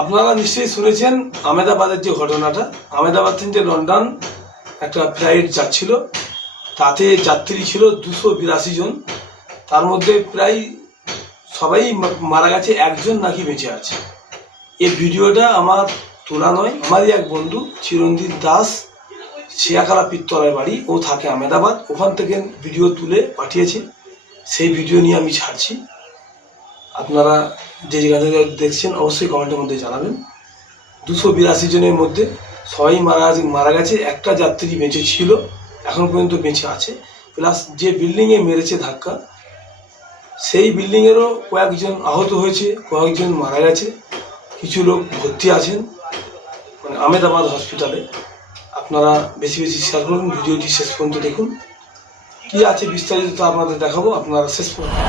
আপনারা নিশ্চয়ই শুনেছেন আহমেদাবাদের যে ঘটনাটা। আহমেদাবাদ থেকে লন্ডন একটা ফ্লাইট যাচ্ছিল, তাতে যাত্রী ছিল 282 জন। তার মধ্যে প্রায় সবাই মারা গেছে, একজন নাকি বেঁচে আছে। এই ভিডিওটা আমার তোলা নয়, আমারই এক বন্ধু চিরঞ্জিত দাস, শিয়াখালা পিত্তলায় বাড়ি, ও থাকে আহমেদাবাদ, ওখান থেকে ভিডিও তুলে পাঠিয়েছে। সেই ভিডিও নিয়ে আমি ছাড়ছি। আপনারা যে জায়গা থেকে দেখছেন অবশ্যই কমেন্টের মধ্যে জানাবেন। 282 জনের মধ্যে সবাই মারা গেছে, একটা যাত্রী বেঁচে ছিল, এখন পর্যন্ত বেঁচে আছে। প্লাস যে বিল্ডিংয়ে মেরেছে ধাক্কা, সেই বিল্ডিংয়েরও কয়েকজন আহত হয়েছে, কয়েকজন মারা গেছে, কিছু লোক ভর্তি আছেন মানে আহমেদাবাদ হসপিটালে। আপনারা বেশি বেশি শেয়ার করুন, ভিডিওটি শেষ পর্যন্ত দেখুন। কি আছে বিস্তারিত আপনাদের দেখাবো, আপনারা শেষ পর্যন্ত।